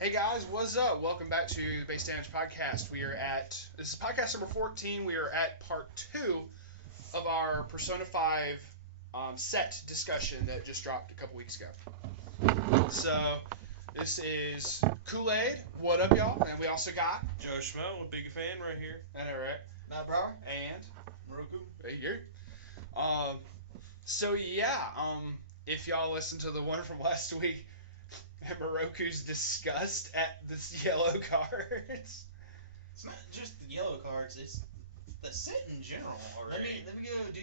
Hey guys, what's up? Welcome back to the Base Damage Podcast. This is podcast number 14. We are at part 2 of our Persona 5 set discussion that just dropped a couple weeks ago. So, this is Kool-Aid. What up, y'all? And we also got Joe Schmo, a big fan right here. I know, right? Matt Brower. And Moroku. right here. If y'all listened to the one from last week, Moroku's disgust at this yellow cards. It's not just the yellow cards, it's the set in general already. Let me go do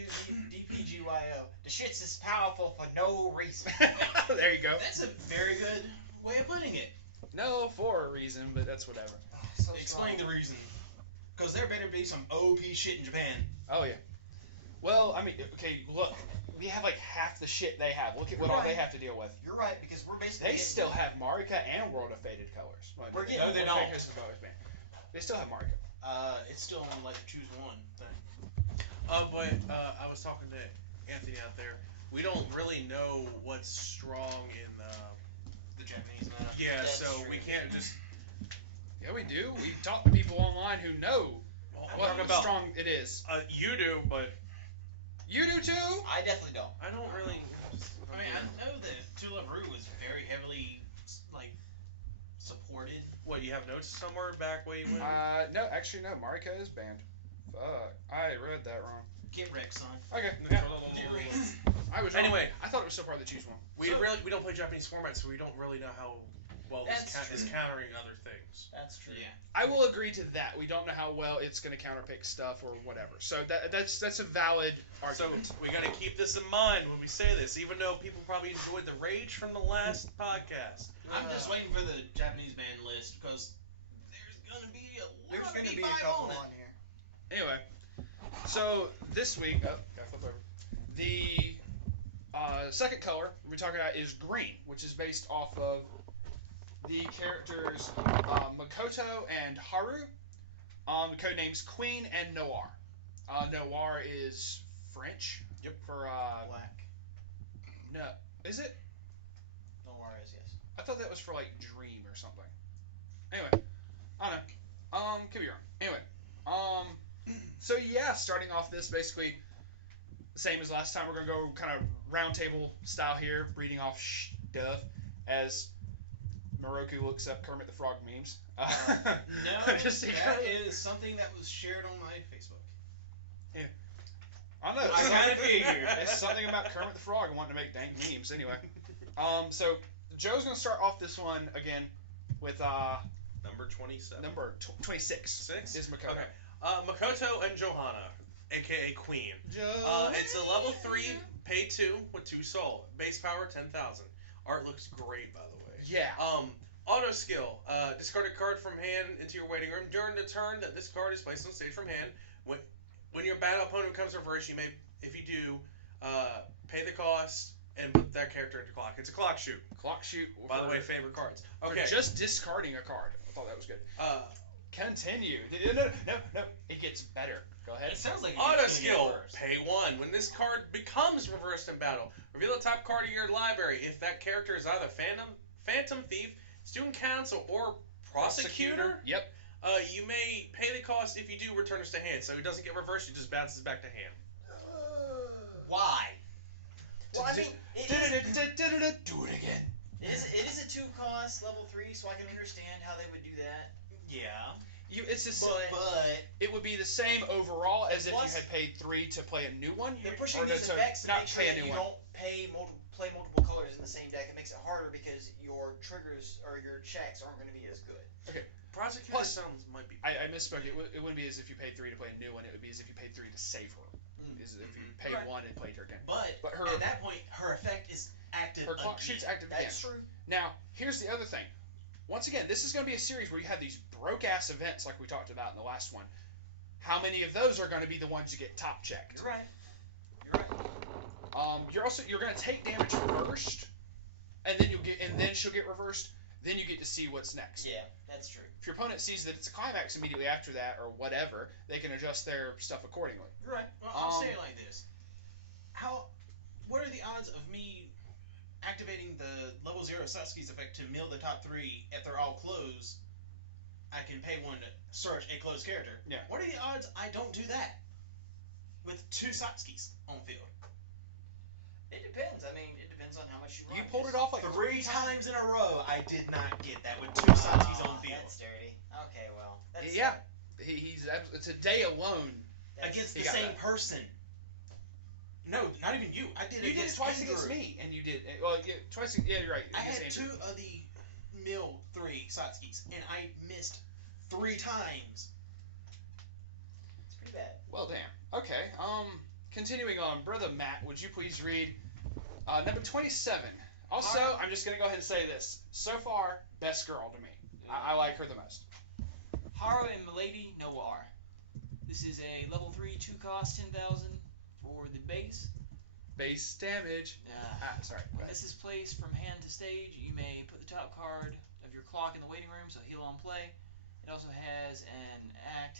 DPGYO. The shit's is powerful for no reason. There you go. That's a very good way of putting it. No, for a reason, but that's whatever. Explain the reason. Because there better be some OP shit in Japan. Oh, yeah. Well, I mean, okay, look. We have like half the shit they have. Look at what all they have to deal with. You're right, because we're basically... They still have Marika and World of Faded Colors. Well, no, they don't. They still have Marika. It's still only like choose one thing. But I was talking to Anthony out there. We don't really know what's strong in the Japanese map. Yeah, That's so true. we can't just... Yeah, we do. We talk to people online who know what strong it is. You do, but... You do too? I definitely don't. I don't really... I mean, I know that Tulip Rue was very heavily, supported. What, you have notes somewhere back where you went? No, actually no. Marika is banned. Fuck. I read that wrong. Get wrecked, son. Okay. Get Yeah. wrecked. I was wrong. Anyway. I thought it was still part of the choose one. We don't play Japanese format, so we don't really know how well this is countering other things. That's true. Yeah. I will agree to that. We don't know how well it's going to counterpick stuff or whatever. So that's a valid argument. So we got to keep this in mind when we say this, even though people probably enjoyed the rage from the last podcast. I'm just waiting for the Japanese band list because there's gonna be a couple on here. Anyway, so this week, gotta flip over. The second color we're talking about is green, which is based off of the characters Makoto and Haru. The code name's Queen and Noir. Noir is French. Yep. For Black. No, is it? Noir is, yes. I thought that was for like dream or something. Anyway, I don't know. Could be wrong. Anyway, so yeah, starting off this basically the same as last time. We're gonna go kind of round table style here, reading off stuff as Moroku looks up Kermit the Frog memes. No, just that is something that was shared on my Facebook. Yeah. I don't know. I kind of figured. It's something about Kermit the Frog and wanting to make dank memes. Anyway, so Joe's gonna start off this one again with Number 27. number 26. Six? Is Makoto. Okay. Makoto and Johanna, aka Queen. Joe. It's a level 3, pay 2 with 2 soul. Base power 10,000. Art looks great, by the way. Yeah. Auto skill. Discard a card from hand into your waiting room. During the turn that this card is placed on stage from hand, when your battle opponent becomes reversed, you may, if you do, pay the cost and put that character into clock. It's a clock shoot. Clock shoot. By the way, favorite cards. Okay. For just discarding a card. I thought that was good. Continue. No. It gets better. Go ahead. It sounds like Auto skill. Pay 1. When this card becomes reversed in battle, reveal the top card of your library. If that character is either Phantom Thief, Student Council, or Prosecutor, Yep. you may pay the cost. If you do, return this to hand. So it doesn't get reversed, it just bounces back to hand. Why? Well, I mean, Do it again. it is a 2-cost level 3, so I can understand how they would do that. Yeah. It's just, but it would be the same overall as if you Plus- had paid 3 to play a new one. they're pushing or these to effects to not make sure play a that new you one. don't play multiple colors in the same deck. It makes it harder because your triggers or your checks aren't going to be as good. Prosecutor Plus, might be. I misspoke. It wouldn't be as if you paid 3 to play a new one. It would be as if you paid 3 to save her. Is if you pay Right. 1 and played her again. But her, at that point, her effect is active. her clock shoot's active again. That's true. Now, here's the other thing. Once again, this is going to be a series where you have these broke-ass events like we talked about in the last one. How many of those are going to be the ones you get top checked? You're right. You're going to take damage first, and then she'll get reversed. Then you get to see what's next. Yeah, that's true. If your opponent sees that it's a climax immediately after that or whatever, they can adjust their stuff accordingly. You're right. Well, I'll say it like this: what are the odds of me activating the level 0 Satsuki's effect to mill the top 3 if they're all closed, I can pay 1 to search a closed character. Yeah. What are the odds I don't do that with 2 Satsuki's on field? It depends. I mean, it depends on how much you run. You pulled it off like 3 times in a row. I did not get that with 2 Satsuki's on field. That's dirty. Okay, well. That's It's a day alone. Against the same person. No, not even you. I did it You did it against twice Andrew. against me, and you did. Well, yeah, twice. Yeah, you're right. I had Andrew. 2 of the mill 3 Satsuki's, and I missed 3 times. It's pretty bad. Well, damn. Okay. Continuing on, brother Matt, would you please read number 27? Also, Haru. I'm just gonna go ahead and say this. So far, best girl to me. I like her the most. Haru and Queen and Noir. This is a level 3 2 cost 10,000 for the base. Base damage. Sorry. Go When ahead. this is placed from hand to stage, you may put the top card of your clock in the waiting room, so heal on play. It also has an act.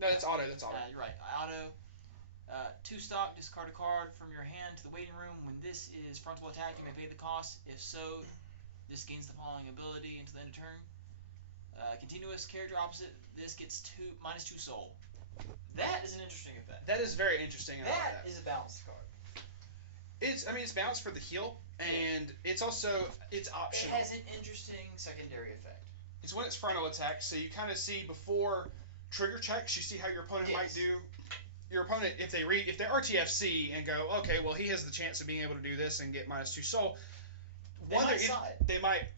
No, that's auto. That's auto. You're right. Auto. 2 stock, discard a card from your hand to the waiting room. When this is frontal attack, you may pay the cost. If so, this gains the following ability until the end of turn. Continuous character opposite. This gets -2 soul. That is an interesting effect. That is very interesting. And I like That is a balanced card. It's balanced for the heal, and it's also It optional. has an interesting secondary effect. It's when it's frontal attack, so you kind of see before trigger checks. You see how your opponent might Yes. do. Your opponent, if they RTFC and go, okay, well he has the chance of being able to do this and get -2 soul. They might side. They might.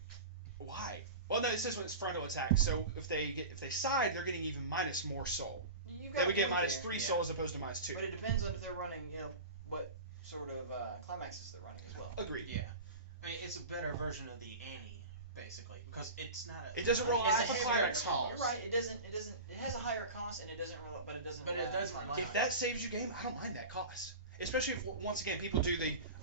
Why? Well, no, it says when it's frontal attack. So if they side, they're getting even more soul. You They got would get one -3 there, soul as opposed to -2. But it depends on if they're running, what sort of climaxes they're running as well. Agreed. Yeah. I mean, it's a better version of the Annie, basically, because it's not a... It doesn't rely It's on a the heavier climax cost. cost. You're right. It has a higher cost, and it doesn't rely. If that saves you game, I don't mind that cost. Especially if, once again, people do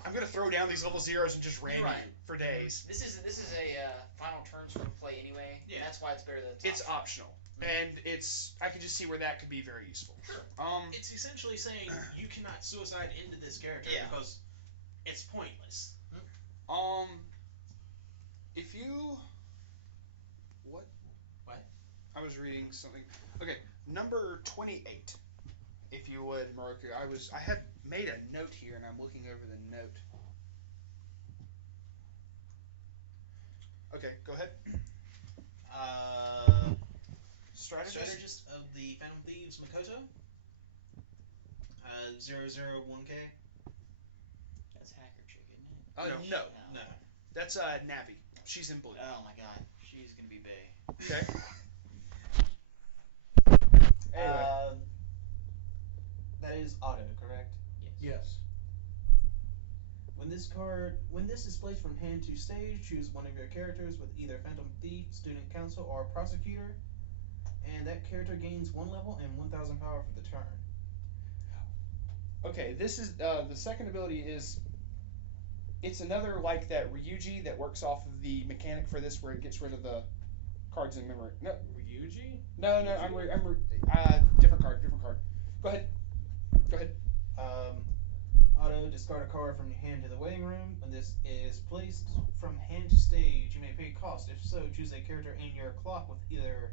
I'm going to throw down these level 0s and just ram you Right. for days. This is a final turn sort of play anyway. Yeah. And that's why it's better than It's optional. And I can just see where that could be very useful. Sure. It's essentially saying you cannot suicide into this character because it's pointless. If you... What? I was reading something. Okay, number 28. If you would, Moroku. I had made a note here, and I'm looking over the note. Okay, go ahead. Strategist of the Phantom Thieves, Makoto. 001K. That's Hacker Chick, isn't it? No. No. That's Navi. She's in blue. Oh my god, she's gonna be bae. Okay. Anyway. That is auto, correct? Yes. When this is placed from hand to stage, choose one of your characters with either Phantom Thief, Student Council, or Prosecutor, and that character gains 1 level and 1,000 power for the turn. Okay, this is the second ability is. It's another like that Ryuji that works off of the mechanic for this, where it gets rid of the cards in memory. No, Ryuji? no, I'm different card. Go ahead. Auto, discard a card from your hand to the waiting room. When this is placed from hand to stage, you may pay cost. If so, choose a character in your clock with either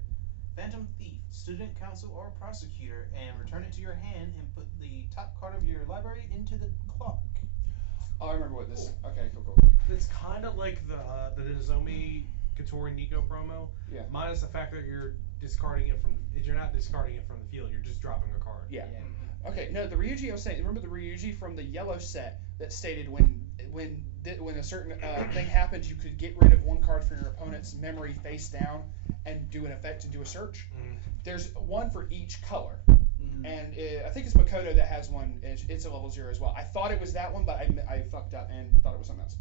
Phantom Thief, Student Council, or Prosecutor, and return it to your hand and put the top card of your library into the clock. Oh, I remember what this. Okay, cool. It's kind of like the Nozomi Katori Nico promo. Yeah. Minus the fact that you're discarding it from. You're not discarding it from the field. You're just dropping a card. Yeah. Okay, no, the Ryuji I was saying. Remember the Ryuji from the yellow set that stated when a certain thing happened, you could get rid of 1 card from your opponent's memory face down and do an effect and do a search. Mm. There's 1 for each color. Mm-hmm. And I think it's Makoto that has one. It's a level 0 as well. I thought it was that one, but I fucked up and thought it was something else.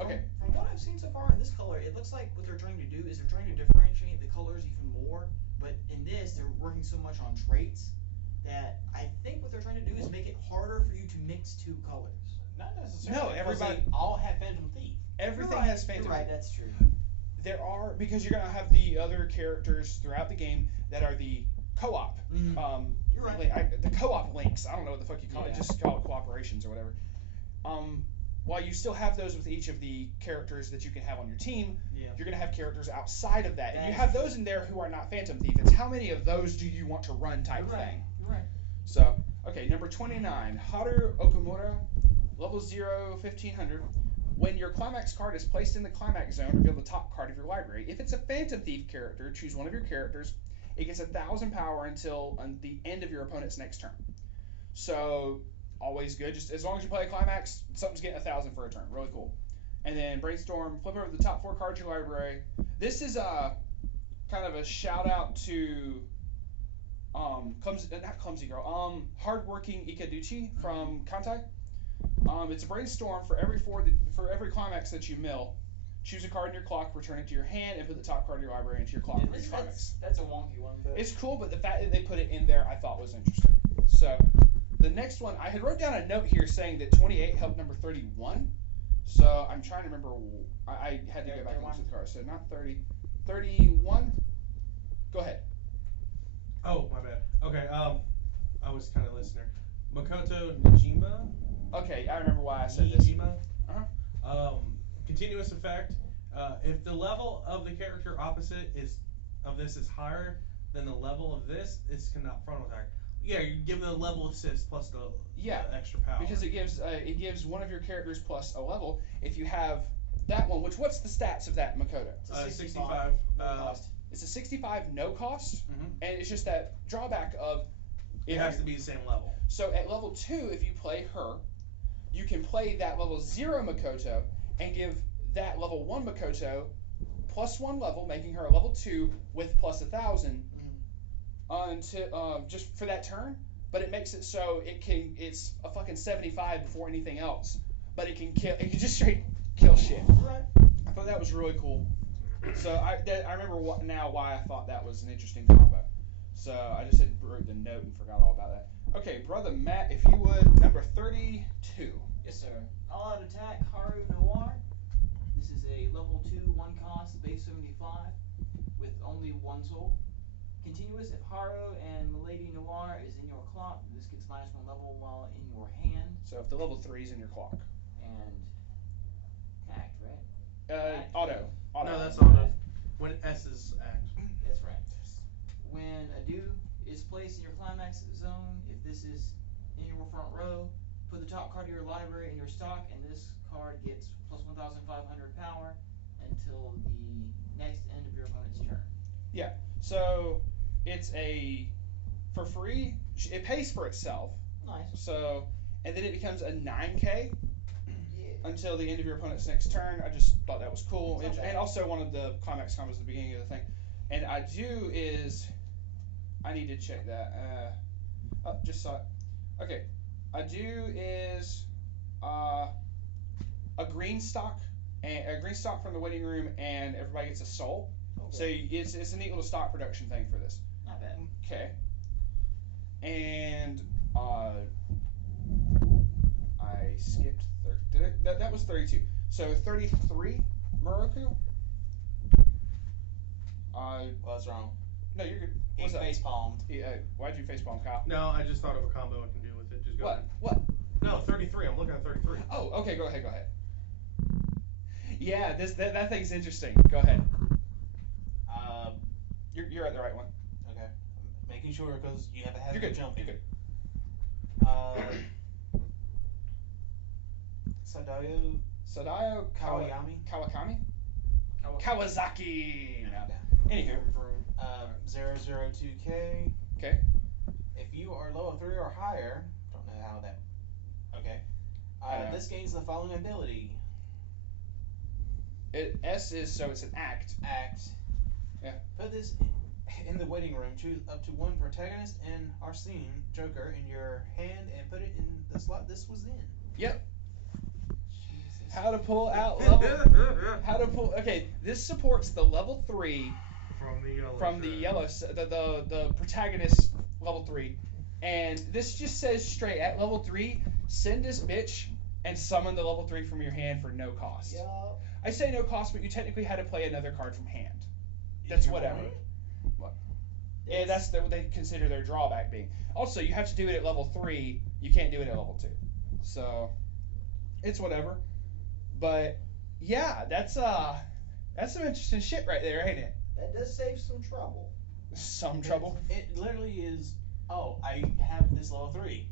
Okay. From what I've seen so far in this color, it looks like what they're trying to do is they're trying to differentiate the colors even more. But in this, they're working so much on traits that I think what they're trying to do is make it harder for you to mix 2 colors. Not necessarily. No, because everybody- they all have Phantom Thief. Everything You're right, has Phantom. You're right, that's true. There are, because you're gonna have the other characters throughout the game that are the co-op. You're right. The co-op links. I don't know what the fuck you call it. Yeah. Just call it cooperations or whatever. while you still have those with each of the characters that you can have on your team, Yeah. you're going to have characters outside of that. And you That's have those in there who are not Phantom Thief. It's how many of those do you want to run type You're right. thing. You're right. So, okay, number 29, Haru Okumura, level 0, 1500. When your climax card is placed in the climax zone, reveal the top card of your library. If it's a Phantom Thief character, choose one of your characters. It gets 1,000 power until the end of your opponent's next turn. So, always good. Just as long as you play a climax, something's getting 1,000 for a turn. Really cool. And then Brainstorm, flip over the top 4 cards of your library. This is a kind of a shout out to not Clumsy Girl, hardworking Ikaduchi from Kantai. It's a Brainstorm for every climax that you mill. Choose a card in your clock, return it to your hand, and put the top card of your library into your clock for each climax. That's a wonky one. But It's cool, but the fact that they put it in there I thought was interesting. So the next one, I had wrote down a note here saying that 28 helped number 31. So I'm trying to remember. I had to go back and look at the cards. So not 30, 31. Go ahead. Oh, my bad. Okay, I was kind of listening. Makoto Nijima? Okay, I remember why I said this. Nijima? Uh-huh. Continuous effect. If the level of the character opposite is higher than the level of this, it's cannot frontal attack. Yeah, you give the level assist plus the extra power. Because it gives one of your characters plus a level. If you have that one, what's the stats of that Makoto? It's a 65. cost. It's a 65 no cost, Mhm. and it's just that drawback of It has to be the same level. So at level 2, if you play her, you can play that level 0 Makoto and give that level 1 Makoto plus 1 level, making her a level 2 with plus 1,000 until just for that turn. But it makes it so it's a fucking 75 before anything else. But it can just straight kill shit. Right. I thought that was really cool. So I remember now why I thought that was an interesting combo. So I just had wrote the note and forgot all about that. Okay, brother Matt, if you would, number 32. yes, sir. All out attack, Haru Noir. This is a level 2, 1 cost, base 75, with only 1 soul. Continuous, if Haru and Milady Noir is in your clock, this gets -1 level while in your hand. So if the level 3 is in your clock. And act, right? Auto. No, that's auto. When S is act. That's right. When a do is placed in your climax zone, if this is in your front row, put the top card of your library in your stock, and this card gets plus 1,500 power until the next end of your opponent's turn. Yeah. So it's for free. It pays for itself. Nice. So and then it becomes a 9K Yeah. until the end of your opponent's next turn. I just thought that was cool, It's not bad. and also one of the climax combos at the beginning of the thing. And I need to check that. Just saw it. Okay, a do is a green stock from the waiting room, and everybody gets a soul. So Okay. it's a neat little stock production thing for this. Not bad. Okay. And I skipped that was 32. So 33 Moroku. Well, that's wrong. No, you're good. He What's that? face palmed. Why'd you facepalm, Kyle? No, I just thought of a combo I can do with it. Just go ahead. What? No, 33. I'm looking at 33. Oh, okay. Go ahead. Yeah, that thing's interesting. Go ahead. You're at the right one. Okay. Making sure because you have a habit You're good. of jumping. You're good. Sadayo Kawakami. Kawasaki. No. Anywho. 002K. Okay. If you are level 3 or higher, don't know how that. Okay. This gains the following ability. S is so it's an act. Act. Yeah. Put this in the waiting room. Choose up to 1 protagonist and Arsene Joker in your hand and put it in the slot this was in. Yep. Jesus. How to pull out level. Okay, this supports the level 3 From the yellow. the protagonist level 3, and this just says straight at level 3, send this bitch and summon the level 3 from your hand for no cost. Yup. I say no cost, but you technically had to play another card from hand. That's whatever. What? Yeah, that's what they consider their drawback being. Also, you have to do it at level 3. You can't do it at level 2. So, it's whatever. But yeah, that's some interesting shit right there, ain't it? That does save some trouble. Some trouble. It literally is. Oh, I have this level 3.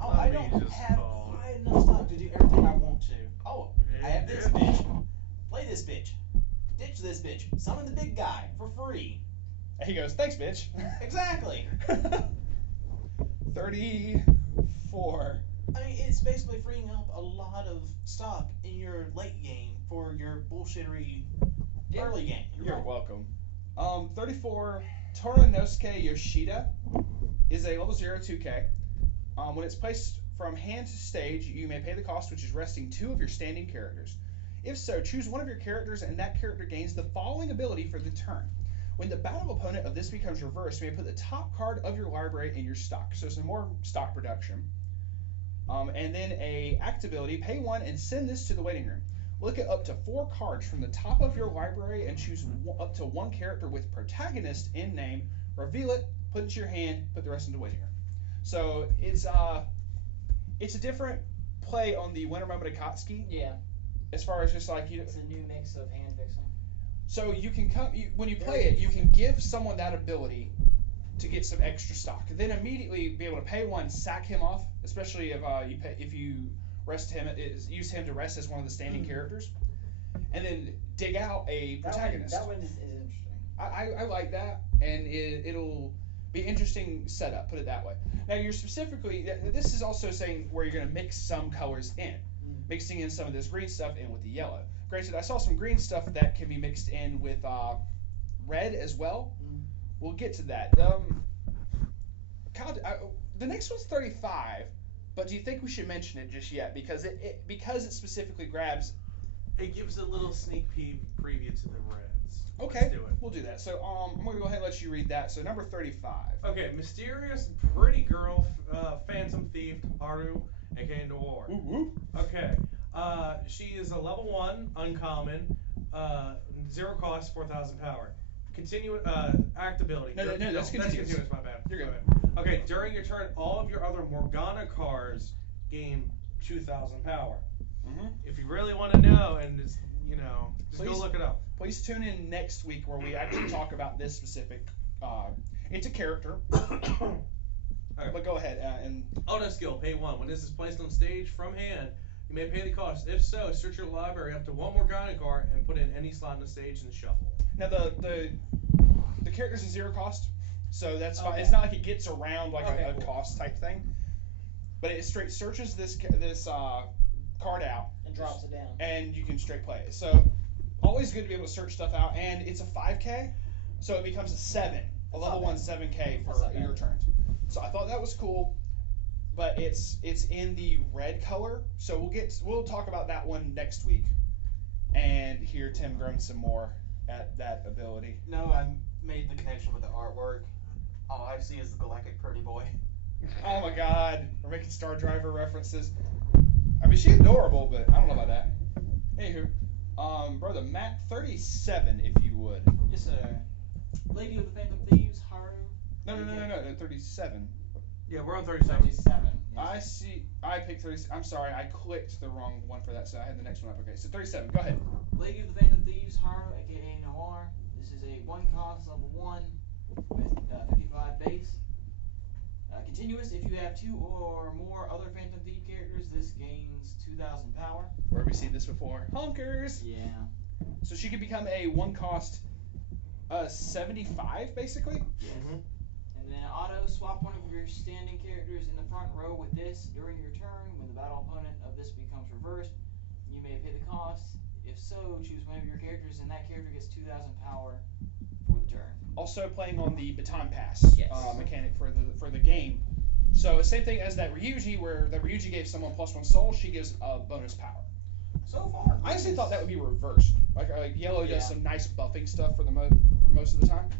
Oh, Let I me don't just have call. quite enough stock to do everything I want to. Oh, I have this Yeah. bitch. Play this bitch. Ditch this bitch. Summon the big guy for free. And he goes, thanks, bitch. Exactly. 34. I mean, it's basically freeing up a lot of stock in your late game for your bullshittery early game. You're welcome. 34. Toranosuke Yoshida is a level 0 2K. When it's placed from hand to stage, you may pay the cost, which is resting 2 of your standing characters. If so, choose one of your characters, and that character gains the following ability for the turn. When the battle opponent of this becomes reversed, you may put the top card of your library in your stock. So some more stock production. And then a act ability, pay 1 and send this to the waiting room. Look at up to 4 cards from the top of your library and choose up to 1 character with protagonist in name. Reveal it, put it to your hand, put the rest into the waiting room. So it's a different play on the Winter Moment Akatsuki. Yeah. As far as just like It's a new mix of hand fixing. so you can when you play it, you can give someone that ability to get some extra stock. Then immediately be able to pay 1, sack him off, especially if you rest him, use him to rest as one of the standing characters, and then dig out a protagonist. That one is interesting. I like that, and it'll be interesting setup. Put it that way. Now you're specifically this is also saying where you're going to mix some colors in, mixing in some of this green stuff in with the yellow. Granted, I saw some green stuff that can be mixed in with red as well. We'll get to that. Kyle, the next one's 35, but do you think we should mention it just yet? Because it specifically grabs. It gives a little sneak preview to the Reds. Okay, Let's do it. we'll do that. So I'm gonna go ahead and let you read that. So number 35. Okay, mysterious pretty girl, phantom thief Haru, aka Noir. Woo woo. Okay, she is a level 1 uncommon, 0 cost, 4,000 power. Continue act ability. No, that's continuous. My bad. You're good. Okay, during your turn, all of your other Morgana cards gain 2,000 power. Mm-hmm. If you really want to know, and just just Please. go look it up. Please tune in next week where we actually talk about this specific. It's a character. Alright. But go ahead and. Auto skill, pay 1. When this is placed on stage from hand, you may pay the cost. If so, search your library up to 1 Morgana card and put it in any slot on the stage and shuffle. Now the character's a 0 cost, so that's fine. Okay. It's not like it gets around like Okay, a cool. cost type thing, but it straight searches this card out And drops it down. and you can straight play it. So always good to be able to search stuff out, and it's a 5K, so it becomes a 7, a level 1 7K That's for not bad. your turns. So I thought that was cool, but it's in the red color, so we'll talk about that one next week, and hear Tim groan some more at that ability. No, I made the connection with the artwork. All I see is the galactic pretty boy. Oh my God, we're making Star Driver references. I mean, she's adorable, but I don't know about that. Anywho, brother Matt, 37, if you would. Yes, sir. Lady of the Phantom Thieves, Haru. No, 37. Yeah, we're on 37. 37. I see. I picked 30. I'm sorry, I clicked the wrong one for that, so I had the next one up. Okay, so 37. Go ahead. Lady of the Phantom Thieves, Haru, aka Noir. This is a 1 cost level 1 with 55 base. Continuous, if you have 2 or more other Phantom Thief characters, this gains 2,000 power. Where we see this before. Honkers! Yeah. So she could become a 1 cost 75, basically? Yes. Mhm. And then auto swap one of your standing characters in the front row with this during your turn. When the battle opponent of this becomes reversed, you may pay the cost. If so, choose one of your characters, and that character gets 2,000 power for the turn. Also playing on the baton pass Yes. mechanic for the game. So same thing as that Ryuji, where the Ryuji gave someone +1 soul, she gives a bonus power. So far, I honestly thought that would be reversed. Like yellow Yeah. does some nice buffing stuff for the most of the time.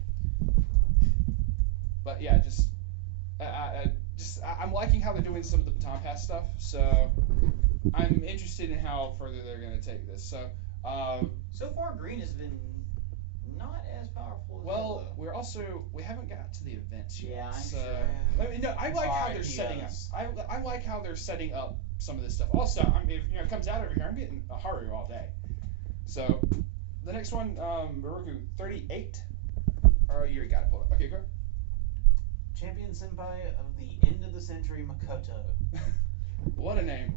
But yeah, I'm liking how they're doing some of the baton pass stuff. So I'm interested in how further they're going to take this. So So far, green has been not as powerful as Well, Yellow. we haven't got to the events yet. Yeah, I'm so, sure. I mean, no, I I'm like how sorry, they're he setting up. is. I like how they're setting up some of this stuff. Also, I mean, if it comes out over here, I'm getting a Haru all day. So, the next one, Baruku, 38. You already got it pulled up. Okay, go. Champion Senpai of the end of the century, Makoto. What a name.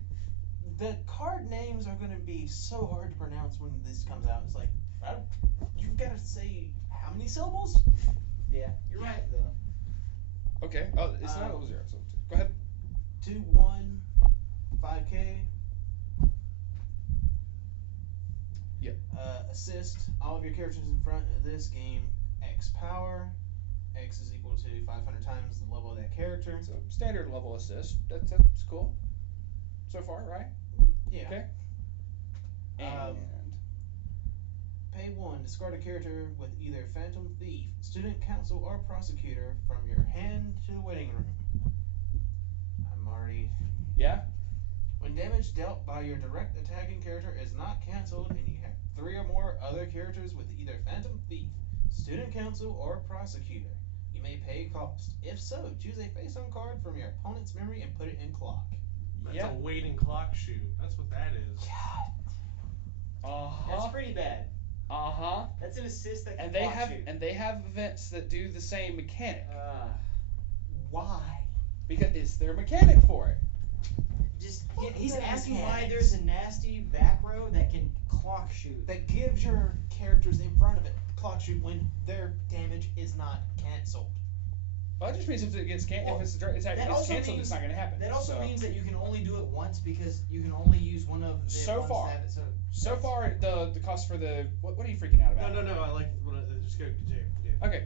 The card names are going to be so hard to pronounce when this comes out. It's like, you've got to say how many syllables? Yeah, you're right though. Okay. Oh, it's not level 0. So go ahead. 2-1, 5K. Yep. Assist. All of your characters in front of this game X power. X is equal to 500 times the level of that character. So standard level assist. That's cool. So far, right? Yeah. Okay. And Pay 1. Discard a character with either Phantom Thief, Student Council, or Prosecutor from your hand to the waiting room. I'm already. yeah. When damage dealt by your direct attacking character is not cancelled and you have 3 or more other characters with either Phantom Thief, Student Council, or Prosecutor, you may pay cost. If so, choose a face-on card from your opponent's memory and put it in clock. That's Yeah. a waiting clock shoot. That's what that is. That's pretty bad. That's an assist that can And they block have shoot. events that do the same mechanic Why? because it's their mechanic for it. He's the asking why mechanics? there's a nasty back row that can clock shoot. That gives your characters in front of it clock shoot when their damage is not cancelled. Well, that just means if it gets if it's a direct attack that gets also canceled, means- it's not going to happen. That also So- means that you can only do it once because you can only use one of the So ones far. that So far, the cost for the what are you freaking out about? No. I like. Just go continue. Okay.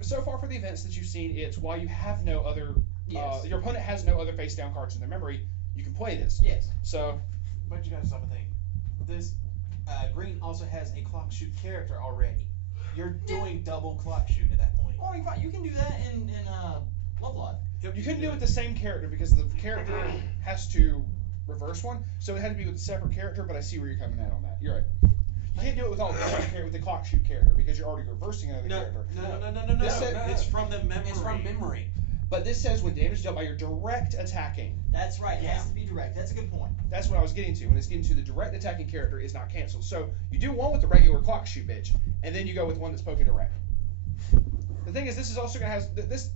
So far for the events that you've seen, it's while you have no other, Yes. your opponent has no other face down cards in their memory, you can play this. Yes. So, But you gotta stop and think. This green also has a clock shoot character already. You're doing double clock shoot at that point. Oh, you can do that in Love Live. you couldn't do it with the same character because the character has to reverse one, so it had to be with a separate character. But I see where you're coming at on that. You're right. You can't do it with all the same character with the clock shoot character because you're already reversing another character. No. This said- It's from the memory. It's from memory. But this says when damage dealt by your direct attacking. That's right. It has to be direct. That's a good point. That's what I was getting to. When it's getting to the direct attacking character is not canceled. So you do one with the regular clock shoot bitch, and then you go with one that's poking direct. The thing is, this is also gonna have this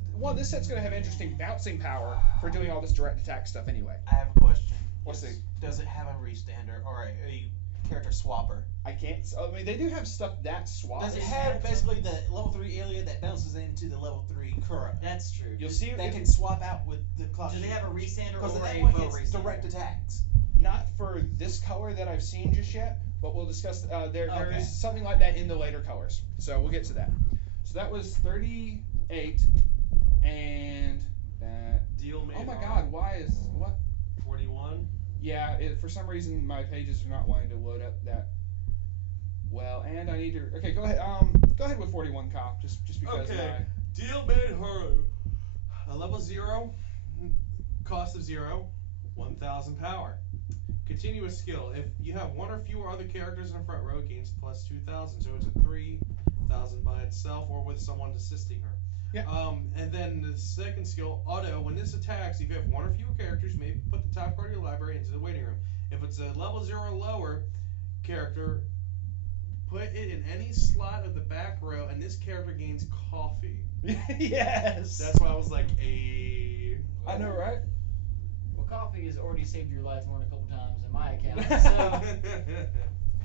set's gonna have interesting bouncing power for doing all this direct attack stuff anyway. I have a question. What's the? Does it have a restander or a character swapper? I can't. I mean, they do have stuff that swaps. Does it have basically the level 3 alien that bounces into the level 3 Kura? That's true. You'll see. They can swap out with the clock Do shoot. they have a restander Because or at that a point faux it's restander? direct attacks. Not for this color that I've seen just yet, but we'll discuss. There Okay. is something like that in the later colors, so we'll get to that. So that was 38, and that. Deal made. Oh my on God! Why is what? 41. Yeah, for some reason my pages are not wanting to load up that well, and I need to. Okay, go ahead. Go ahead with 41, Kyle. Just because. Okay. Deal made Haru. Level 0, cost of 0, 1,000 power. Continuous skill. If you have one or fewer other characters in the front row, it gains plus 2,000. So it's a 3,000 by itself or with someone assisting her. Yeah. And then the second skill, auto. When this attacks, if you have one or fewer characters, you may put the top card of your library into the waiting room. If it's a level 0 or lower character, put it in any slot of the back row, and this character gains coffee. Yes. That's why I was like, a. I know, right? Well, coffee has already saved your life more than a couple times in my account.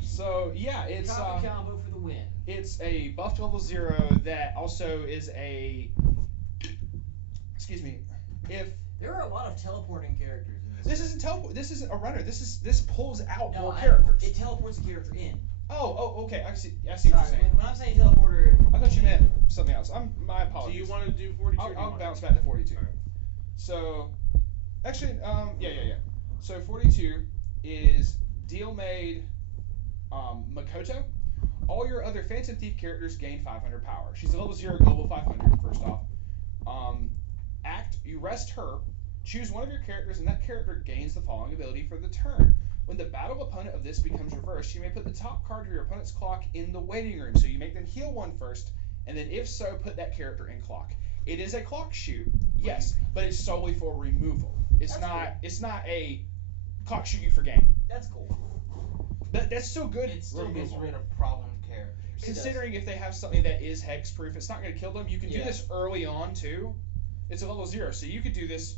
So yeah, it's Coffee combo for the win. it's a buffed level 0 that also is a. Excuse me. If There are a lot of teleporting characters in this. this isn't teleport, this isn't a runner. This pulls out No, more characters. It teleports the character in. Oh, okay. I see what Sorry, you're saying. when I'm saying teleporter. I thought you meant something else. My Do apologies. you want to do 42? or do you I'll want bounce to- back to 42. Alright. So, actually, yeah. So 42 is deal made, Makoto. All your other Phantom Thief characters gain 500 power. She's a level 0 global 500. First off, act. You rest her. Choose one of your characters, and that character gains the following ability for the turn. When the battle opponent of this becomes reversed, you may put the top card of your opponent's clock in the waiting room. So you make them heal one first, and then if so, put that character in clock. It is a clock shoot, yes, but it's solely for removal. It's not a clock shoot you for game. That's cool. That's still good. It still removal. gets rid of problem characters. Considering if they have something that is hexproof, it's not going to kill them. You can do this early on too. It's a level 0, so you could do this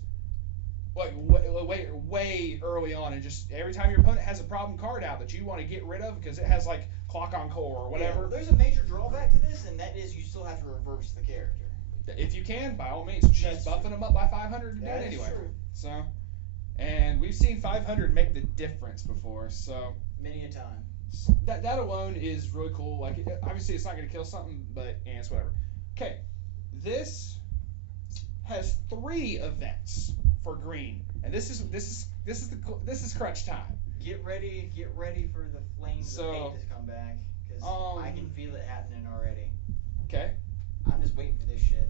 like way early on, and just every time your opponent has a problem card out that you want to get rid of because it has like clock on core or whatever. Yeah, there's a major drawback to this, and that is you still have to reverse the character. If you can, by all means, she's buffing them up by 500 to do it anyway. True. So, and we've seen 500 make the difference before. So Many a time. that alone is really cool. Like, obviously, it's not going to kill something, but it's whatever. Okay, this has 3 events for green, and this is crunch time. Get ready for the flames of hate to come back, because I can feel it happening already. Okay. I'm just waiting for this shit.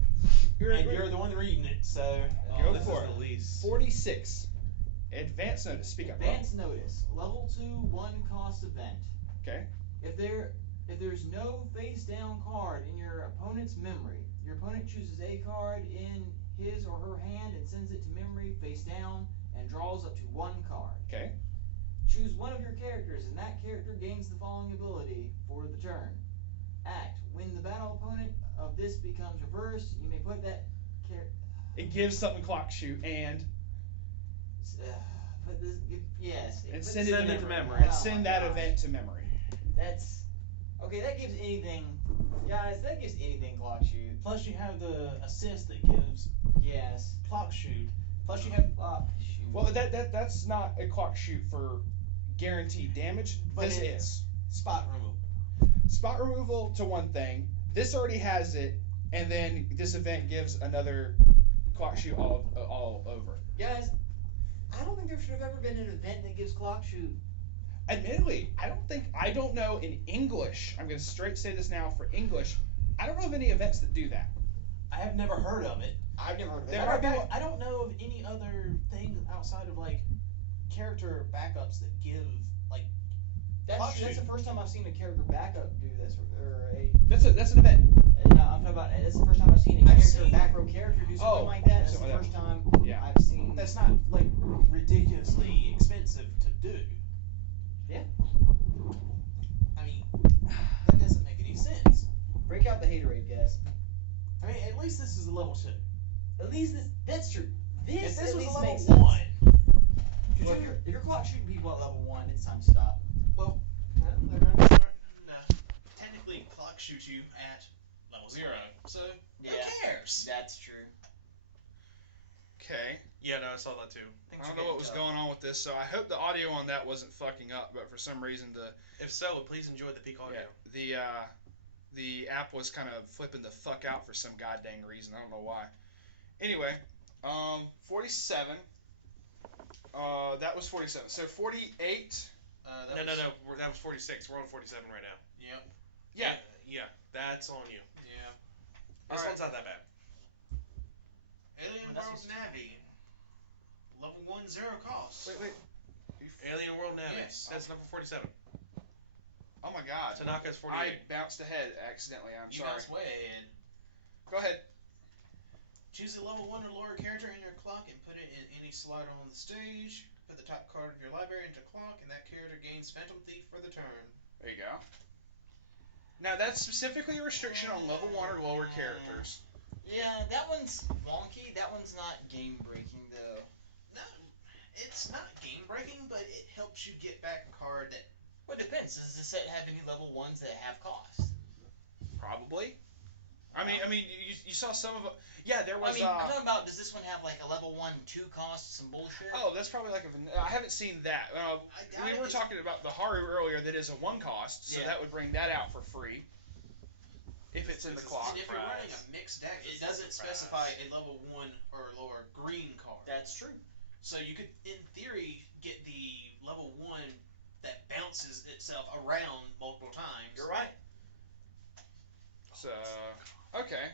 You're the one reading it, so Go this for is it. the least. 46. Advance notice. Speak up. Advance notice. Level 2, 1 cost event. Okay. If there's no face down card in your opponent's memory, your opponent chooses a card in his or her hand and sends it to memory face down and draws up to 1 card. Okay. Choose one of your characters and that character gains the following ability for the turn. Act. When the battle opponent of this becomes reversed, you may put that character. It gives something clock shoot and Put this. Yes. and put send this it to memory. And Oh send my that gosh. event to memory. That's okay. That gives anything, guys. That gives anything clock shoot. plus you have the assist that gives Yes. clock shoot. Plus you have Clock shoot. Well, that's not a clock shoot for guaranteed damage. But This it is spot removal. spot removal to one thing. This already has it, and then this event gives another clock shoot all over. Guys, I don't think there should have ever been an event that gives clock shoot. Admittedly, I don't know in English. I'm gonna straight say this now for English. I don't know of any events that do that. I have never heard of it. I've never heard of it. There Matter might of be fact, I don't know of any other thing outside of like character backups that give like clock That's shoot. the first time I've seen a character backup do this, or a. That's an event. No, I'm talking about. That's the first time I've seen a I've character, seen- back row character do something like that. That's the something like first time Yeah. I've seen. That's not like ridiculously expensive to do. Yeah. I mean, that doesn't make any sense. Break out the haterade, guys. I mean, at least this is a level 2. At least that's true. If This this at was a least level makes sense. 1, Well, if you're clock shooting people at level 1, it's time to stop. well, they're going to technically clock shoot you at level 0. So Yeah. who cares? That's true. Okay. Yeah, no, I saw that too. I don't know what was going on with this, so I hope the audio on that wasn't fucking up. But for some reason, If so, please enjoy the peak audio. the app was kind of flipping the fuck out for some goddamn reason. I don't know why. Anyway, 47. That was 47. So 48. No, that was 46. We're on 47 right now. Yep. Yeah. Yeah, that's on you. Yeah. This Alright. one's not that bad. Alien That's World what's- Navy. Level 1, 0 cost. Wait. Alien World Navy. Yes. That's number 47. Oh my God. Tanaka's 48. I bounced ahead accidentally. I'm You sorry. bounced way ahead. Go ahead. Choose a level 1 or lower character in your clock and put it in any slot on the stage. Put the top card of your library into clock, and that character gains Phantom Thief for the turn. There you go. Now that's specifically a restriction on level 1 or lower characters. Yeah, that one's wonky. That one's not game breaking though. No, it's not game breaking, but it helps you get back a card that. Well, it depends. Does the set have any level 1s that have cost? Probably. I mean, you saw some of it. Yeah, there was. I'm talking about. Does this one have like a level 1, 2 cost, some bullshit? Oh, that's probably like I haven't seen that. I doubt We it were is- talking about the Haru earlier. That is a 1 cost, so Yeah. that would bring that out for free. If it's in the This is- clock. And if you're running Surprise. a mixed deck, it This is doesn't a surprise. specify a level 1 or lower green card. That's true. So you could, in theory, get the level 1 that bounces itself around multiple times. You're right. So okay.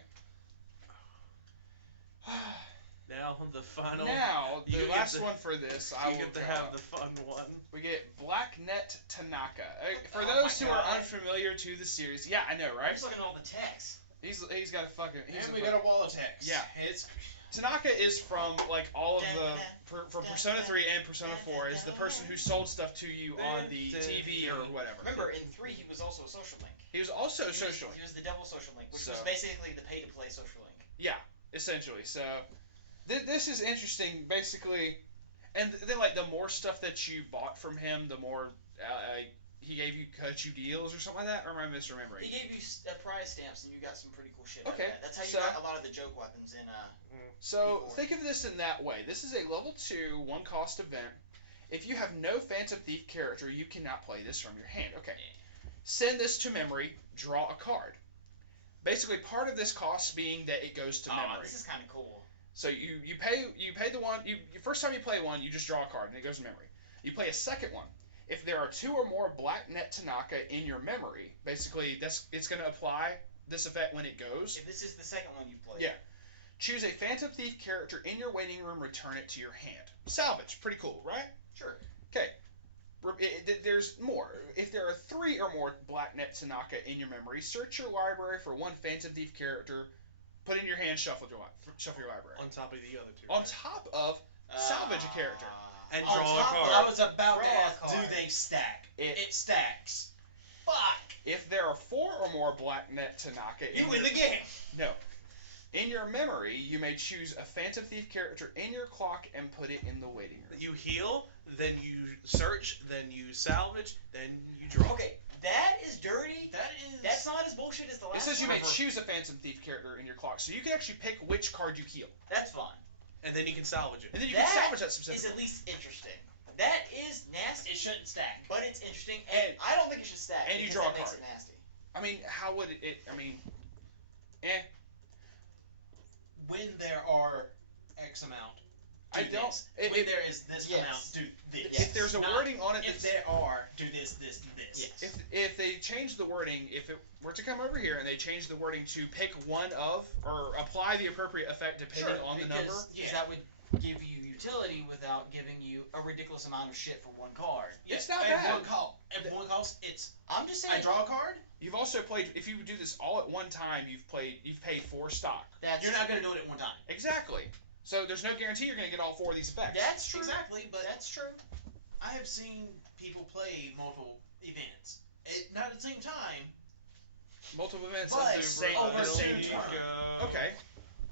Now, now the final. Now, You the get last the- one for this, You I will get to go have up. the fun one. We get Blacknet Tanaka. For Oh those my who are God. unfamiliar to the series, yeah, I know, I'm right? just looking at all the text. He's got a fucking. He's And a we fuck- got a wall of text. Yeah. It's Tanaka is from like all of the for Persona 3 and Persona 4 is the person who sold stuff to you on the TV or whatever. Remember, in 3 he was also a social link. He was also social. He was the devil social link, which was So- basically the pay-to-play social link. Yeah, essentially. So this is interesting, basically. And then like the more stuff that you bought from him, the more he cut you deals or something like that. Or am I misremembering? He gave you prize stamps, and you got some pretty cool shit. Okay, Out of that. That's how you so- got a lot of the joke weapons in. So Keyboard. think of this in that way. This is a level 2, 1 cost event. If you have no Phantom Thief character, you cannot play this from your hand. Okay. Send this to memory, draw a card. Basically, part of this cost being that it goes to memory. This is kind of cool. So you pay the one first time you play one, you just draw a card and it goes to memory. You play a second one. If there are 2 or more Blacknet Tanaka in your memory, basically it's going to apply this effect when it goes. If this is the second one you've played. Yeah. Choose a Phantom Thief character in your waiting room, return it to your hand. Salvage, pretty cool, right? Sure. Okay. There's more. If there are 3 or more Blacknet Tanaka in your memory, search your library for one Phantom Thief character, put in your hand, shuffle your library. On top of the other two. On top of salvage a character. And on draw a top of- card. I was about to Draw a ask, do card. they stack? It- It stacks. Fuck! If there are 4 or more Blacknet Tanaka You win the game. No. In your memory, you may choose a Phantom Thief character in your clock and put it in the waiting room. You heal, then you search, then you salvage, then you draw. Okay, that is dirty. That's not as bullshit as the last It says you one. may choose a Phantom Thief character in your clock, so you can actually pick which card you heal. That's fine. And then you can salvage it. And then you can That salvage that Is specifically. at least interesting. That is nasty. It shouldn't stack. But it's interesting, and I don't think it should stack. and you because draw that a makes card. it nasty. I mean, how would it I mean, When there are X amount, do I don't. this. If, When there is this Yes. amount, do this. if there's a Not wording on it, If that's, there are, do this, this, and this. Yes. if they change the wording, if it were to come over here and they change the wording to pick one of or apply the appropriate effect depending on the number, Because that would give you utility without giving you a ridiculous amount of shit for one card. Yeah, It's not and bad. One call. And one calls, it's I'm just saying. I draw a card. you've also played. If you do this all at one time, you've paid 4 stock. That's You're not going to do it at one time. Exactly. So there's no guarantee you're going to get all 4 of these effects. That's true. Exactly, but That's true. I have seen people play multiple events. Not at the same time. Multiple events But of the same. over the the same same turn. turn. Okay.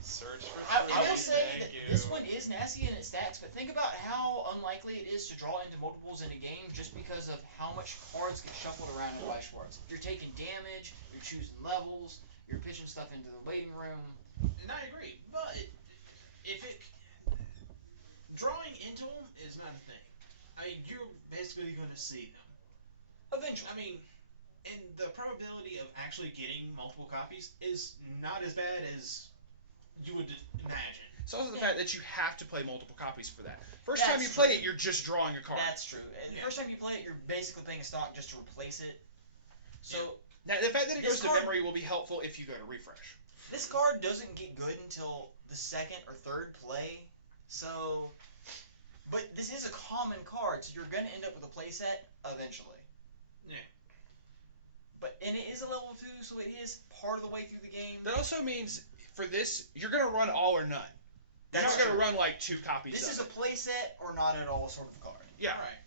Search for I salvage, will say thank that you. this one is nasty and it stacks, but think about how unlikely it is to draw into multiples in a game just because of how much cards get shuffled around in Weiss Schwarz. You're taking damage, you're choosing levels, you're pitching stuff into the waiting room. And I agree, but if it drawing into them is not a thing. I mean, you're basically going to see them. Eventually. I mean, and the probability of actually getting multiple copies is not as bad as you would imagine. It's also the fact that you have to play multiple copies for that. First time That's you play true. it, you're just drawing a card. That's true. And the Yeah. first time you play it, you're basically playing a stock just to replace it. So Now, the fact that it This goes to card- memory will be helpful if you go to refresh. this card doesn't get good until the second or third play. So, but this is a common card, so you're gonna end up with a playset eventually. Yeah. But and it is a level 2, so it is part of the way through the game. That also means for this, you're going to run all or none. You're That's not going to true. run like 2 copies This of is a it. playset or not at all sort of card. Yeah. Right.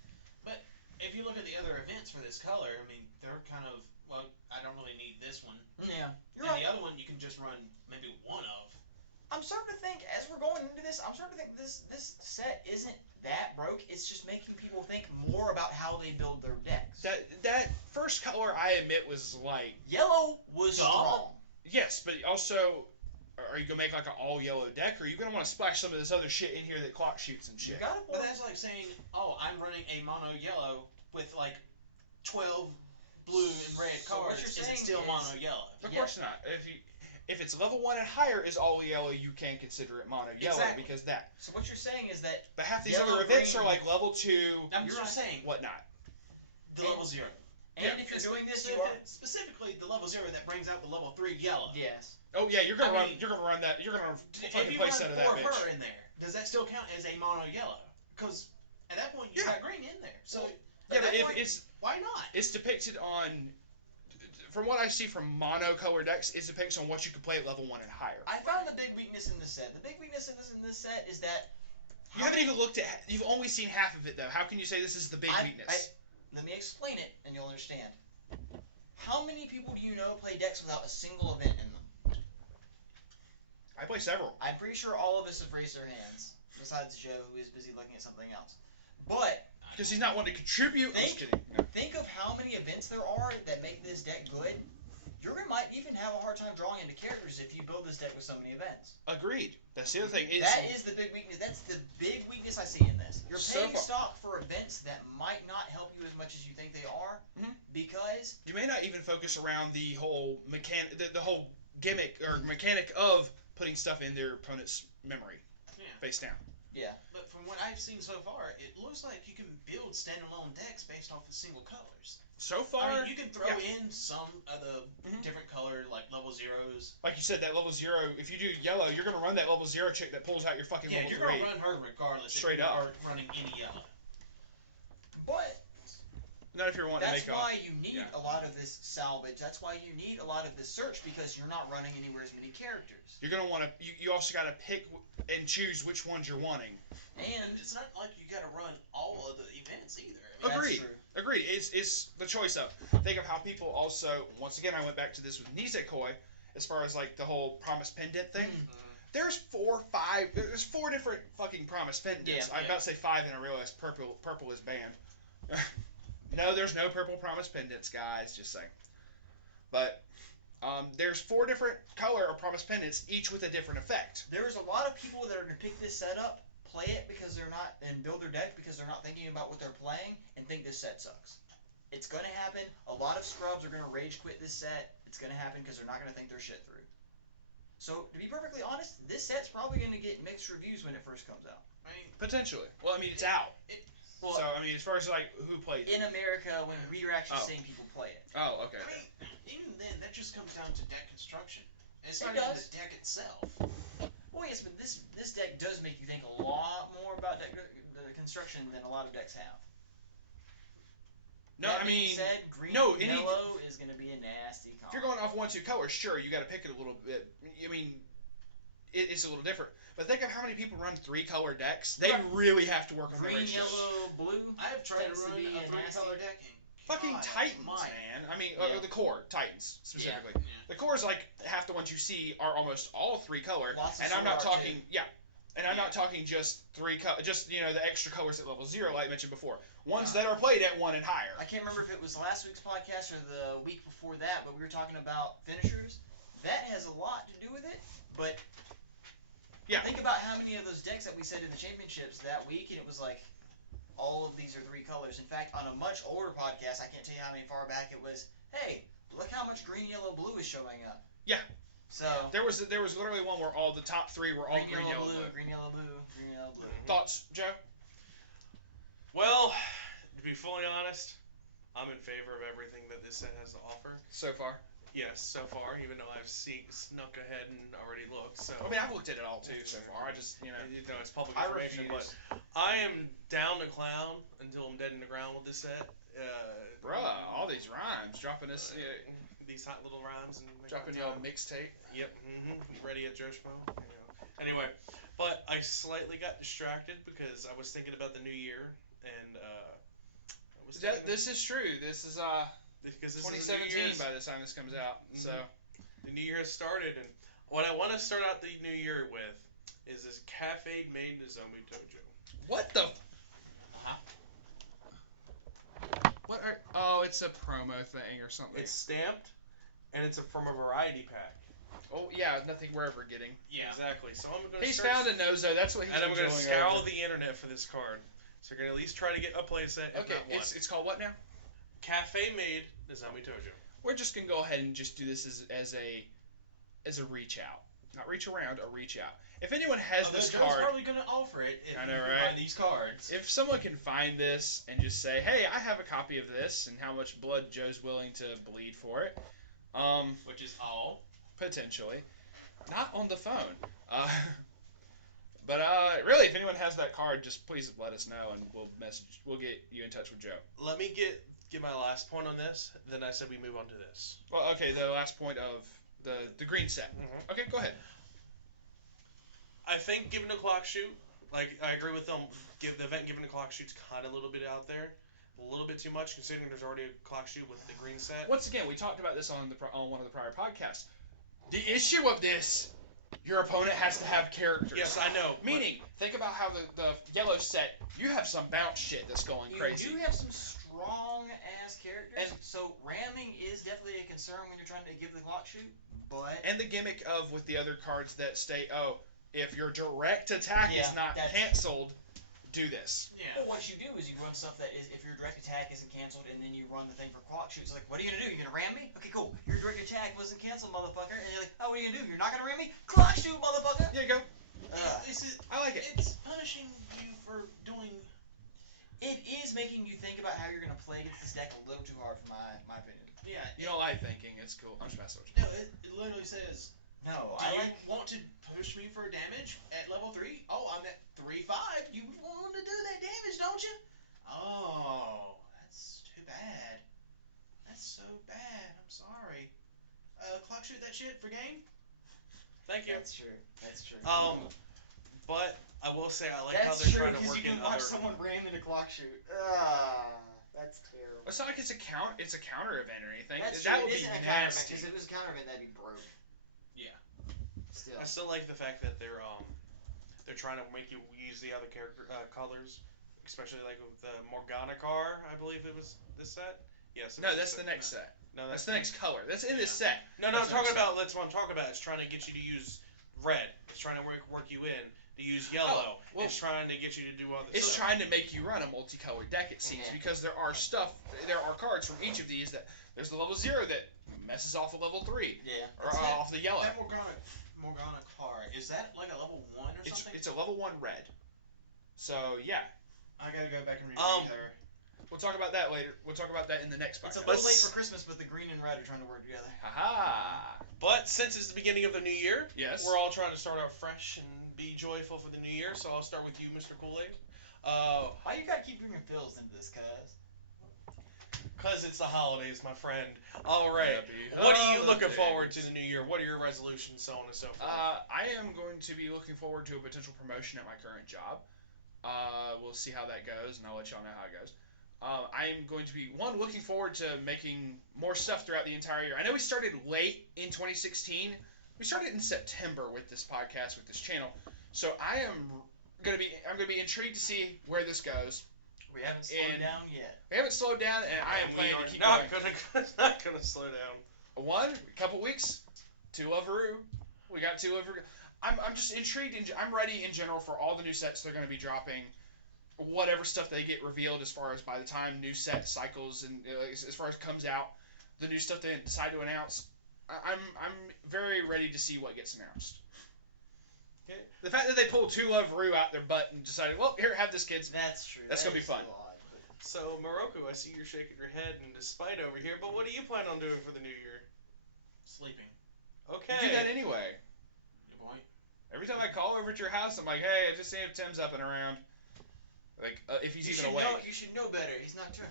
But if you look at the other events for this color, I mean, they're kind of, well, I don't really need this one. Yeah, you're And right. the other one you can just run maybe one of. I'm starting to think, as we're going into this, I'm starting to think this set isn't that broke. It's just making people think more about how they build their decks. That first color, I admit, was like, Yellow was Duh. strong. yes, but also, are you going to make like an all yellow deck, or are you going to want to splash some of this other shit in here that clock shoots and You shit? got a But point. that's like saying, oh, I'm running a mono yellow with like 12 blue and red So what cards. you're Is it saying still is- mono yellow? Of Yeah. course not. If it's level 1 and higher is all yellow, you can consider it mono yellow Exactly. because that. So what you're saying is that But half these Yellow, other events green. are like level 2, I'm You're just saying, whatnot. the level 0. and Yeah. if you're doing this, you Specific- are specifically the level 0 that brings out the level 3 yellow. yes. Oh yeah, you're gonna I run. mean, You're gonna run that. You're gonna If fucking you play run set of 4 that of bitch. her in there, does that still count as a mono yellow? Because at that point you Yeah. got green in there. So Yeah, at but that if point, it's why not? it's depicted on, from what I see from mono color decks, it depicts on what you can play at level 1 and higher. I found the big weakness in this set. The big weakness in this set is that You haven't even looked at. You've only seen half of it though. How can you say this is the big weakness? Let me explain it, and you'll understand. How many people do you know play decks without a single event in them? I play several. I'm pretty sure all of us have raised their hands, besides Joe, who is busy looking at something else. But Because he's not wanting to contribute. I'm just kidding. No. think of how many events there are that make this deck good. You might even have a hard time drawing into characters if you build this deck with so many events. Agreed. That's the other thing. That is the big weakness. That's the big weakness I see in this. You're So paying far- stock for events that might not help you as much as you think they are, Mhm. because You may not even focus around the whole the whole gimmick or mechanic of putting stuff in their opponent's memory, Yeah. face down. But from what I've seen so far, it looks like you can build standalone decks based off of single colors. So far, I mean, you can throw yeah. in some of the Mhm. different color, like level zeros. Like you said, that level 0. If you do yellow, you're gonna run that level 0 chick that pulls out your fucking Yeah, level you're 3. gonna run her regardless. Straight if you up. are running any yellow. but Not if you're wanting that's to make why you need yeah. a lot of this salvage. That's why you need a lot of this search, because you're not running anywhere as many characters. You're gonna want to. You also got to pick and choose which ones you're wanting. And it's not like you gotta run all of the events either. I mean, That's Agreed. true. Agreed. It's the choice of. Think of how people also. Once again, I went back to this with Nisekoi, as far as like the whole promise pendant thing. There's 5. There's 4 different fucking promise pendants. Yeah, I'm about to say 5, and I realized purple is banned. No, there's no purple promise pendants, guys. Just saying. But there's 4 different color or promise pendants, each with a different effect. There's a lot of people that are gonna pick this set up, play it because they're not, and build their deck because they're not thinking about what they're playing, and think this set sucks. It's gonna happen. A lot of scrubs are gonna rage quit this set. It's gonna happen because they're not gonna think their shit through. So, to be perfectly honest, this set's probably gonna get mixed reviews when it first comes out. I mean, Potentially. Well, I mean, it's out. Well, So, I mean, as far as like who plays it. in America, when we are actually Oh. seeing people play it. Oh, okay. I mean, even then, that just comes down to deck construction. It's It not even does. the deck itself. Well, yes, but this deck does make you think a lot more about deck the construction than a lot of decks have. No, That I being mean, said, green no, and any- yellow is going to be a nasty combo. if you're going off 1-2 colors, sure, you got to pick it a little bit. I mean, it's a little different. But think of how many people run 3 color decks. They Right. really have to work on green, their ratios. yellow, blue. I have tried to Tends to run be a a 3-color nasty- deck. And Fucking God Titans, almighty. man. I mean, Yeah. the core Titans specifically. Yeah. The core is like half the ones you see are almost all 3 color. Lots of And I'm not Sword Art, talking, too. yeah. And I'm Yeah. not talking just 3 color, just the extra colors at level 0, like I mentioned before. Ones that are played at 1 and higher. I can't remember if it was last week's podcast or the week before that, but we were talking about finishers. That has a lot to do with it, but Yeah. think about how many of those decks that we said in the championships that week, and it was like, all of these are 3 colors. In fact, on a much older podcast, I can't tell you how many far back it was, hey, look how much green, yellow, blue is showing up. Yeah. So, There was literally one where all the top 3 were all green, yellow, blue. green, yellow, blue, green, yellow, blue. Thoughts, Joe? Well, to be fully honest, I'm in favor of everything that this set has to offer. So far. Yes, so far, even though I've snuck ahead and already looked. So I mean, I've looked at it all too so far. I just, it's public I information, but refuse. I am down to clown until I'm dead in the ground with this set. Bruh, all these rhymes dropping us, These hot little rhymes and dropping y'all mixtape. Yep. Ready at Joe Schmo. Anyway, but I slightly got distracted because I was thinking about the new year and I was thinking This is true. This is because this is 2017 by the time this comes out. So the new year has started, and what I want to start out the new year with is this cafe made Nozomi Tojo. what the? What are? Oh, it's a promo thing or something. It's stamped, and it's from a variety pack. Oh yeah, nothing we're ever getting. Yeah, exactly. So I'm going to He's found a Nozo. That's what he's and I'm going going to to scour the internet for this card. So you're going to at least try to get a playset. If Okay, not one. it's called what now? Cafe made Nozomi Tojo. We're just gonna go ahead and just do this as a reach out, not reach around, a reach out. If anyone has this Joe's card, probably gonna offer it if I know, you right? buy these cards. if someone can find this and just say, hey, I have a copy of this, and how much blood Joe's willing to bleed for it, Which is all. potentially, not on the phone, but Really, if anyone has that card, just please let us know, and we'll get you in touch with Joe. Let me get my last point on this. Then I said we move on to this. Well, okay, the last point of the green set. Mm-hmm. Okay, go ahead. I think giving a clock shoot, like I agree with them. The event giving a clock shoot's kind of a little bit out there, a little bit too much considering there's already a clock shoot with the green set. Once again, we talked about this on one of the prior podcasts. The issue of this, your opponent has to have characters. Yes, I know. Meaning, think about how the yellow set, you have some bounce shit that's going crazy. You do have some strong ass characters, And- so ramming is definitely a concern when you're trying to give the clock shoot. But And the gimmick of with the other cards that state, oh, if your direct attack Yeah, is not that's- canceled, do this. well, what you do is you run stuff that is, if your direct attack isn't canceled, and then you run the thing for clock shoots. Like, what are you gonna do? You gonna ram me? Okay, cool. Your direct attack wasn't canceled, motherfucker. And you're like, oh, what are you gonna do? You're not gonna ram me? Clock shoot, motherfucker. There you go. I like it. It's punishing you for doing. It is making you think about how you're gonna play against this deck a little too hard, for my opinion. Yeah. You know, I thinking it's cool. I'm just messing with No, it literally says, No, do I you like. want to push me for damage at level 3? Oh, I'm at 3-5. You want to do that damage, don't you? Oh, that's too bad. That's so bad. I'm sorry. Clock shoot that shit for game? Thank you. That's true. That's true. But I will say I like That's how they're true, trying to because work you in can watch other. someone ram into clock shoot. That's terrible. It's not like it's a counter event or anything. That's that true. would It be isn't a counter event, nasty. 'cause if it was a counter event, that'd be broke. Yeah. Still. I still like the fact that they're trying to make you use the other character colors, especially like with the Morgana car. I believe it was this set. Yes. No, that's the next set. No, That's the next color. That's in this set. No, That's I'm talking what I'm about. That's what I'm talking about. It's trying to get you to use red. It's trying to work you in to use yellow. well, it's trying to get you to do other It's stuff. trying to make you run a multicolored deck, it seems, Yeah. because there are cards from each of these that there's the level 0 that messes off a level 3 Yeah. or off the yellow. That Morgana car, is that like a level 1 or something? It's a level 1 red. So yeah, I gotta go back and read her. we'll talk about that later. We'll talk about that in the next It's a podcast. little late for Christmas, but the green and red are trying to work together. Haha. But since it's the beginning of the new year, Yes. we're all trying to start out fresh and be joyful for the new year. So I'll start with you, Mr. Kool-Aid. Why you gotta keep bringing Phil's into this, cuz? Cause it's the holidays, my friend. All right. Happy What are you looking holidays. forward to the new year? What are your resolutions, so on and so forth? I am going to be looking forward to a potential promotion at my current job. We'll see how that goes, and I'll let y'all know how it goes. I am going to be, looking forward to making more stuff throughout the entire year. I know we started late in 2016. We started in September with this podcast, with this channel. So I'm gonna be intrigued to see where this goes. We haven't slowed And- down yet. We haven't slowed down, and I am And planning we to are keep not going. not gonna slow down. A couple weeks, 2 of Haru. We got 2 of Haru. I'm just intrigued, and I'm ready in general for all the new sets they're going to be dropping. Whatever stuff they get revealed as far as by the time new set cycles and as far as comes out, the new stuff they decide to announce, I'm very ready to see what gets announced. Okay. The fact that they pulled 2 Love Rue out their butt and decided, well, here, have this, kids. That's true. That's That gonna be is fun. a lot, but- So Morocco, I see you're shaking your head in despite over here. But what do you plan on doing for the new year? Sleeping. Okay. You do that anyway. Your boy. Every time I call over at your house, I'm like, hey, I just see if Tim's up and around. Like, if he's You even should awake. know. You should know better. He's not trying.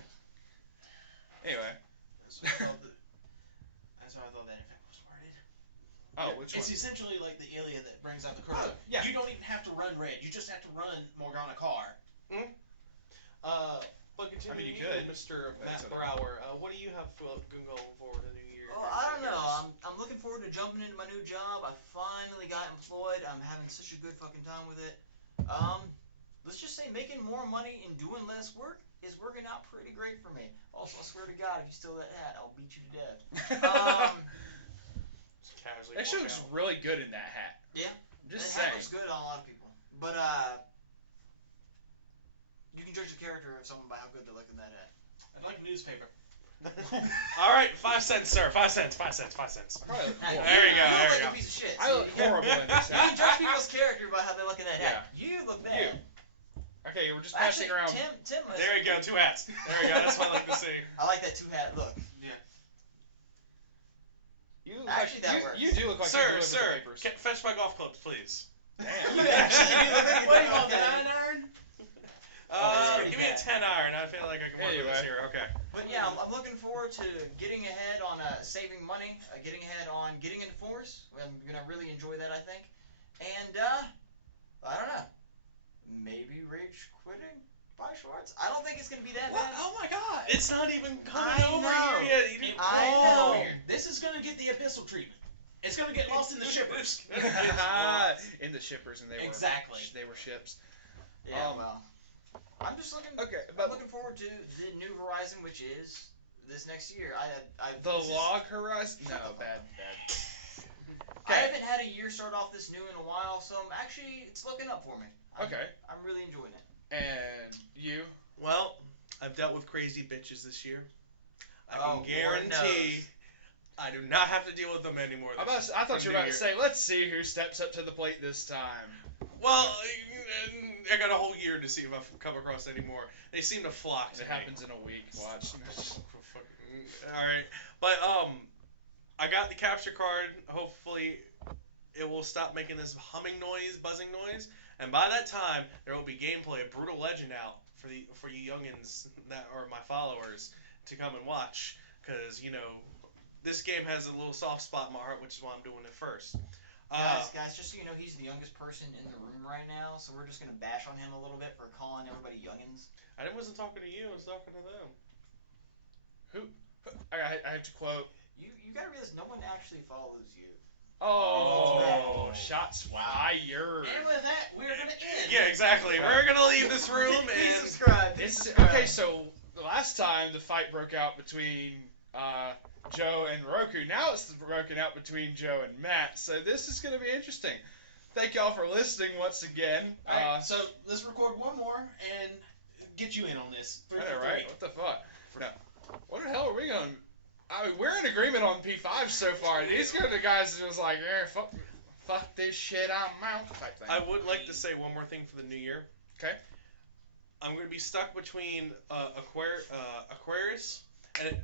Anyway. That's what I thought that effect was worded. Oh, which It's one? essentially like the Ilia that brings out the card. Oh, yeah. You don't even have to run red. You just have to run Morgana car. But continue, I mean, you could. Mr. That's Matt okay. Brower. What do you have going forward in the new year? Well, I don't know. I'm looking forward to jumping into my new job. I finally got employed. I'm having such a good fucking time with it. Let's just say making more money and doing less work is working out pretty great for me. Also, I swear to God, if you steal that hat, I'll beat you to death. Just casually Actually walk looks out. really good in that hat. Yeah. Just that hat saying. looks good on a lot of people. But you can judge the character of someone by how good they look in that hat. I'd like a newspaper. All right, 5 cents, sir. 5 cents. 5 cents. 5 cents. Probably look Hey, horrible. There you go, You there look you like go. a piece of shit. I look horrible in this You can hat. judge people's character by how they look in that hat. You look bad. Okay, we're just Actually, passing around. Tim was, There you go. 2 hats. There you go. That's what I like to see. I like that 2 hat look. You look Actually, like, that works. you do look like you Sir, deliver sir, papers. fetch my golf clubs, please. Damn. You actually do look like What do you that. call looking forward to getting ahead on saving money, getting ahead on getting into Force. I'm gonna really enjoy that, I think. And I don't know, maybe rage quitting Weiss Schwarz. I don't think it's gonna be that What? bad. Oh my God! It's not even coming I over know. here yet. I know. This is gonna get the epistle treatment. It's gonna get lost in the shippers. In the shippers, and they Exactly. were ships. Yeah, well, I'm just looking. Okay, I'm but looking forward to the new Horizon, which is this next year. the this is- Log Horizon. No, bad. I haven't had a year start off this new in a while, so it's looking up for me. Okay. I'm really enjoying it. And you? Well, I've dealt with crazy bitches this year. I Oh, can Lord guarantee knows. I do not have to deal with them anymore. I thought you were about to say, let's see who steps up to the plate this time. Well, I got a whole year to see if I've come across any more. They seem to flock to It me. happens in a week. Watch. Alright. But, I got the capture card. Hopefully, it will stop making this humming noise, buzzing noise. And by that time, there will be gameplay of Brutal Legend out for you youngins that are my followers to come and watch. Because, this game has a little soft spot in my heart, which is why I'm doing it first. Guys, just so you know, he's the youngest person in the room right now, so we're just gonna bash on him a little bit for calling everybody youngins. I wasn't talking to you, I was talking to them. I have to quote. You gotta realize no one actually follows you. Oh, shots fired. And with that, we're gonna end. Yeah, exactly. We're gonna leave this room Please and... subscribe. Okay, so the last time the fight broke out between Joe and Roku, now it's broken out between Joe and Matt. So this is going to be interesting. Thank y'all for listening once again. Alright, so let's record one more and get you in on this. I know, right? What the fuck? No. What the hell are we going? We're in agreement on P5 so far. These are the guys that was like, fuck this shit, I'm out type thing. I would like to say one more thing for the new year. Okay. I'm going to be stuck between Aquarius and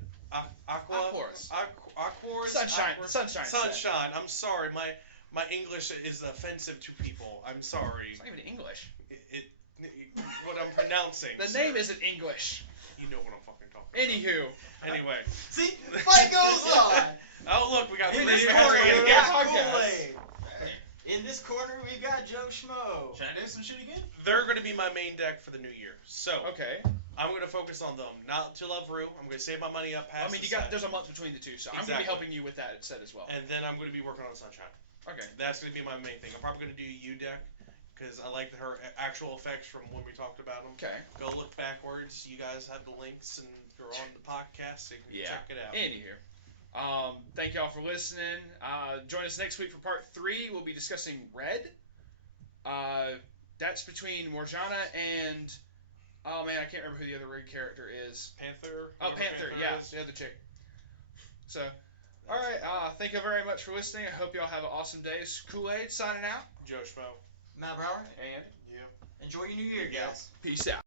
Aquarius. Aquarius. Sunshine. I'm sorry. My English is offensive to people. I'm sorry. It's not even English. What I'm pronouncing. The name isn't English. You know what I'm fucking talking about. Anywho. Anyway. See, the fight goes on. Oh, look, we got In three this different corner, guys. we got Kool-Aid. In this corner, we've got Joe Schmo. Should I do some shit again? They're going to be my main deck for the new year. So, Okay. I'm going to focus on them. Not to love Rue. I'm going to save my money up past There's a month between the two, so I'm going to be helping you with that set as well. And then I'm going to be working on Sunshine. Okay. That's going to be my main thing. I'm probably going to do U deck because I like her actual effects from when we talked about them. Okay. Go look backwards. You guys have the links and you're on the podcast, so you can check it out. Anywho. Thank y'all for listening. Join us next week for part 3. We'll be discussing Red. That's between Morjana and... Oh man, I can't remember who the other Red character is. Panther. Oh, Panther, yeah, the other chick. So, alright, thank you very much for listening. I hope y'all have an awesome day. It's Kool-Aid signing out. Joe Schmo. Matt Brower, And enjoy your new year, guys. peace out.